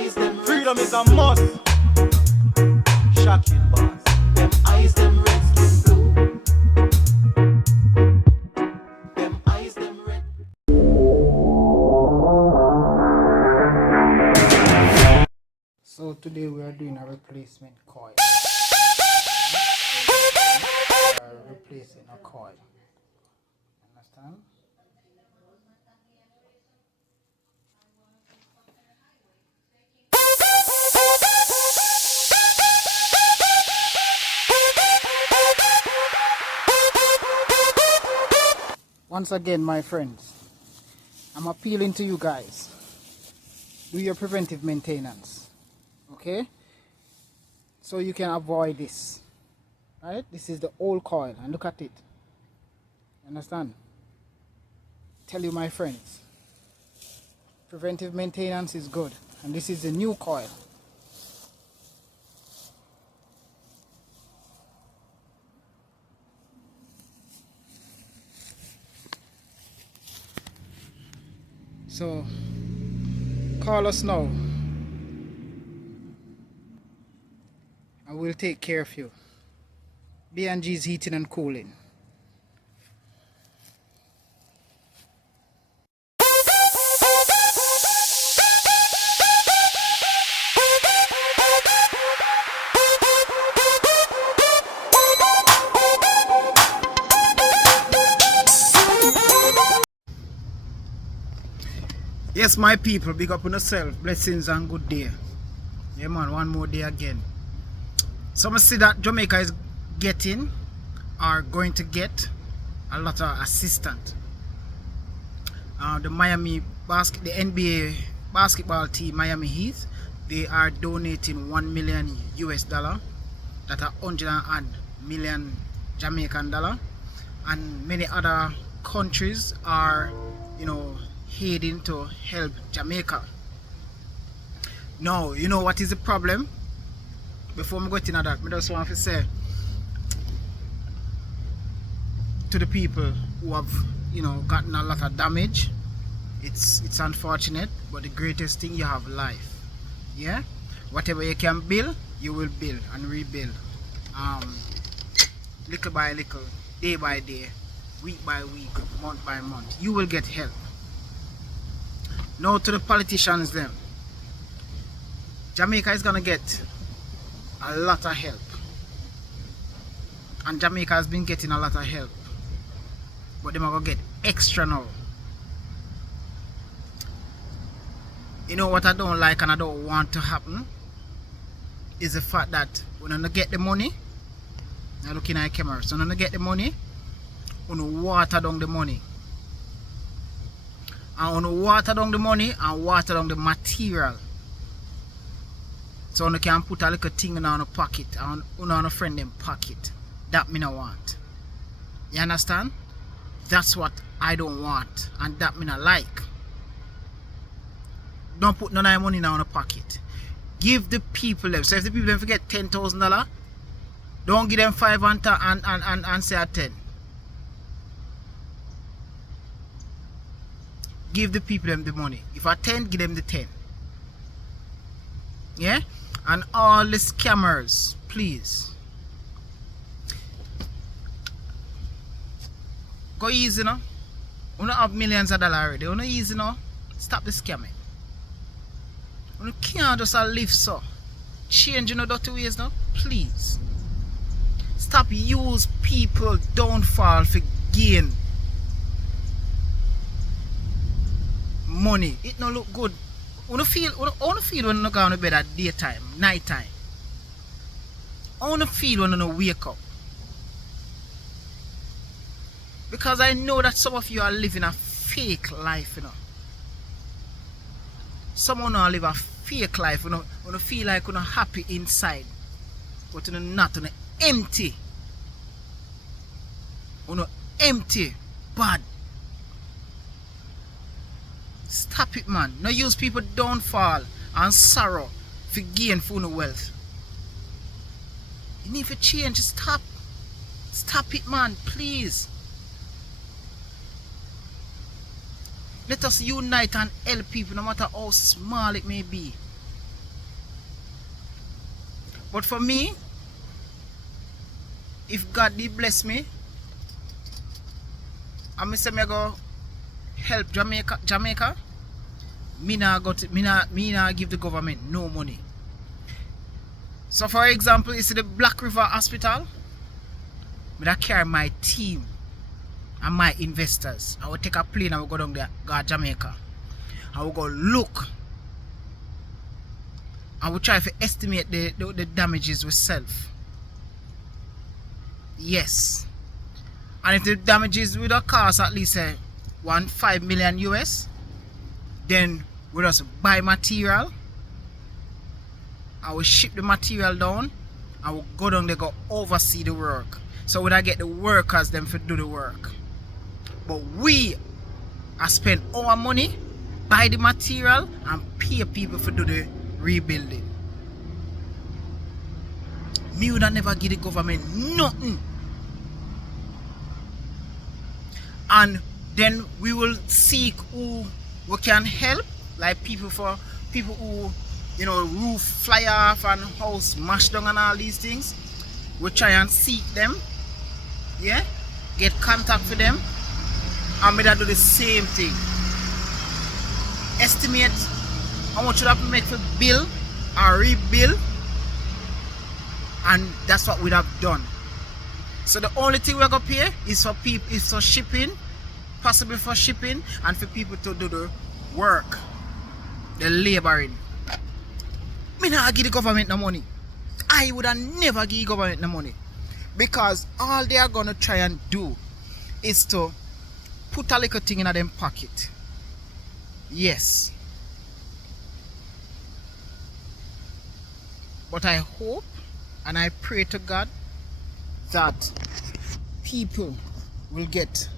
eyes them Freedom is a must. shocking boss. Them eyes them red skin blue. Them eyes them red. So today we are doing a replacement coil. We are replacing a coil. Understand? Once again, my friends, I'm appealing to you guys. Do your preventive maintenance. Okay? So you can avoid this. Right? This is the old coil and look at it. Understand? Tell you, my friends, preventive maintenance is good, and this is the new coil. So call us now and we'll take care of you. B&G's Heating and Cooling. Yes, my people, big up on yourself. Blessings and good day. Yeah, man, one more day again. So I see that Jamaica is getting or going to get a lot of assistance. The NBA basketball team, Miami Heat, they are donating $1 million US. That are 100 million Jamaican dollar, and many other countries are, heading to help Jamaica. Now, you know what is the problem? Before I go into that, I just want to say to the people who have, gotten a lot of damage, it's unfortunate, but the greatest thing, you have life. Yeah, whatever you can build, you will build and rebuild. Little by little, day by day, week by week, month by month, you will get help. Now to the politicians, them, Jamaica is gonna get a lot of help, and Jamaica has been getting a lot of help, but they're gonna get extra now. You know what I don't like and I don't want to happen is the fact that when I get the money, now looking at the camera, so when I get the money, when water down the money, and when water down the money and water down the material, so you can put a little thing in a pocket and on a friend in pocket. That me no want. You understand? That's what I don't want, and that me not like. Don't put none of your money in a pocket. Give the people them. So if the people them forget $10,000, don't give them 5 and say a 10. Give the people them the money. If a 10, give them the 10. Yeah? And all the scammers, please, go easy now. We don't have millions of dollars already. We don't easy now. Stop the scamming. We can't just live so. Change dirty ways now. Please. Stop use people downfall for gain money. It no look good. I want to feel when you go to bed at daytime, nighttime. I want to feel when you wake up. Because I know that some of you are living a fake life, Someone will live a fake life, when you feel like you're happy inside, but you're not, you're empty. You're empty, bad. Stop it, man. No use people downfall and sorrow for gain for no wealth. You need to change. Stop. Stop it, man. Please. Let us unite and help people, no matter how small it may be. But for me, if God did bless me, and me say me go help Jamaica, me nah give the government no money. So for example, you see the Black River Hospital, me da carry my team and my investors. I will take a plane and we go down there, go to Jamaica. I will go look. I will try to estimate the damages myself. Yes. And if the damages will cost at least 5 million US, then we just buy material. I will ship the material down. I will go down there, go oversee the work. So would I get the workers them to do the work? But we I spend our money, buy the material, and pay people for do the rebuilding. Me would never give the government nothing. And then we will seek who we can help, like people who, you know, roof fly off and house smash down and all these things. We try and seek them, yeah, get contact with them, and me that do the same thing. Estimate how much you have to make for build or rebuild, and that's what we'd have done. So the only thing we're gonna pay is for people, is for shipping, possibly for shipping, and for people to do the work, the laboring. Me not give the government no money. I would have never give the government no money, because all they are gonna try and do is to put a little thing in them pocket. Yes. But I hope and I pray to God that people will get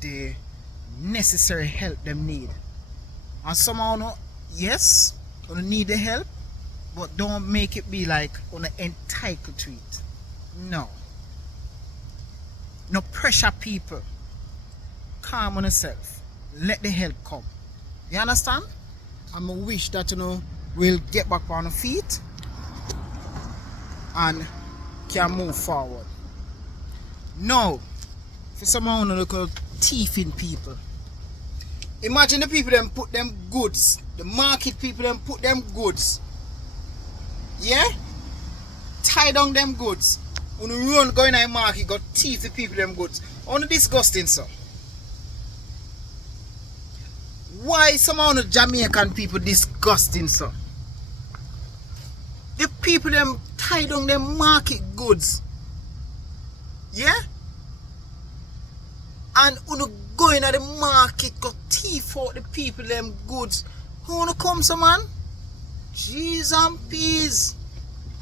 the necessary help them need. And somehow, yes, you need the help, but don't make it be like entitled to it. No. No pressure people. Calm on yourself. Let the help come. You understand? I'm a wish that we'll get back on our feet and can move forward. No, for someone who look at thieving people. Imagine the people them put them goods, the market people them put them goods. Yeah? Tie down them goods. When you run going in the market, got thief the people them goods. Only disgusting, sir. Why some of the Jamaican people disgusting, sir? The people them tie down them market goods. Yeah? And when you go in at the market, got thief out the people them goods. Who wanna come, some man? Jeez and peas.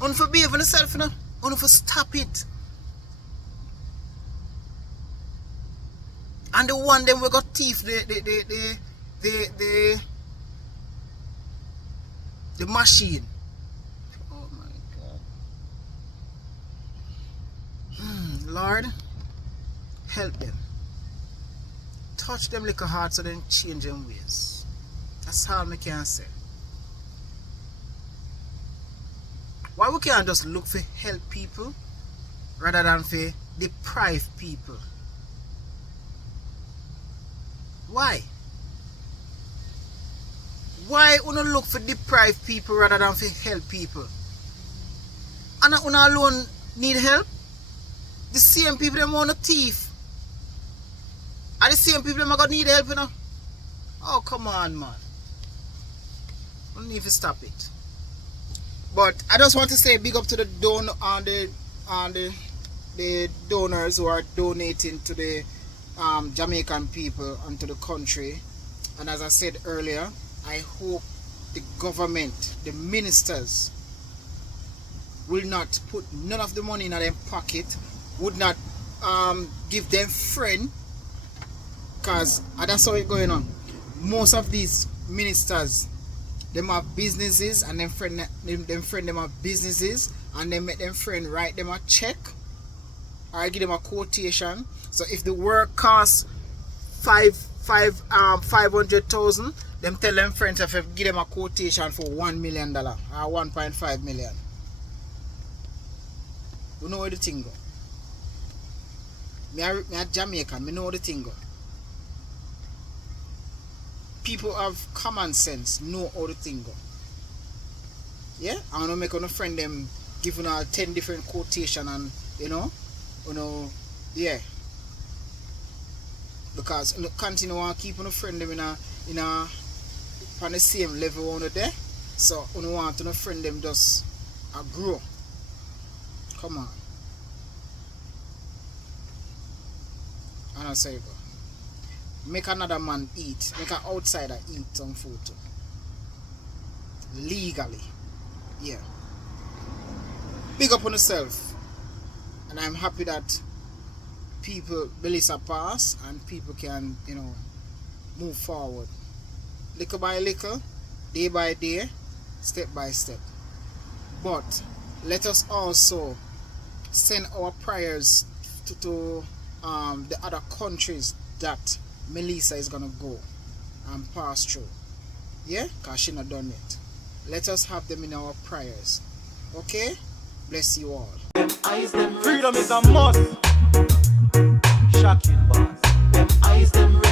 On for behave on yourself, you know? On for stop it. And the one them we got thief the machine. Oh my God. Lord, help them. Touch them like a heart so they change them ways. That's all I can say. Why we can't just look for help people rather than for deprive people? Why? Why we not look for deprive people rather than for help people? And we alone need help? The same people them want a thief. And the same people them are gonna need help, you know? Oh, come on, man. We need to stop it. But I just want to say big up to the the donors who are donating to the Jamaican people and to the country. And as I said earlier, I hope the government, the ministers, will not put none of the money in their pocket, would not give them friend, because that's how it's going on. Most of these ministers, them have businesses, and them friend them have businesses, and they make them friend write them a check or give them a quotation. So if the work costs 500,000, them tell them friends if give them a quotation for $1 million or 1.5 million. You know where the thing go. Me a Jamaican, me know where the thing go. People have common sense, know how the thing go. Yeah? I wanna make a friend them give you 10 different quotation and yeah. Because continue to keep on friend them in a on the same level under there. So you want to friend them just grow. Come on. And I say go. Make another man eat. Make an outsider eat some food too. Legally. Yeah. Big up on yourself. And I'm happy that people Mellisa pass and people can, move forward. Little by little, day by day, step by step. But let us also send our prayers to the other countries that Mellisa is gonna go and pass through. Yeah? Because she not done it. Let us have them in our prayers. Okay? Bless you all. Them eyes, them red Freedom is a must. Shocking, boss. Them eyes, them red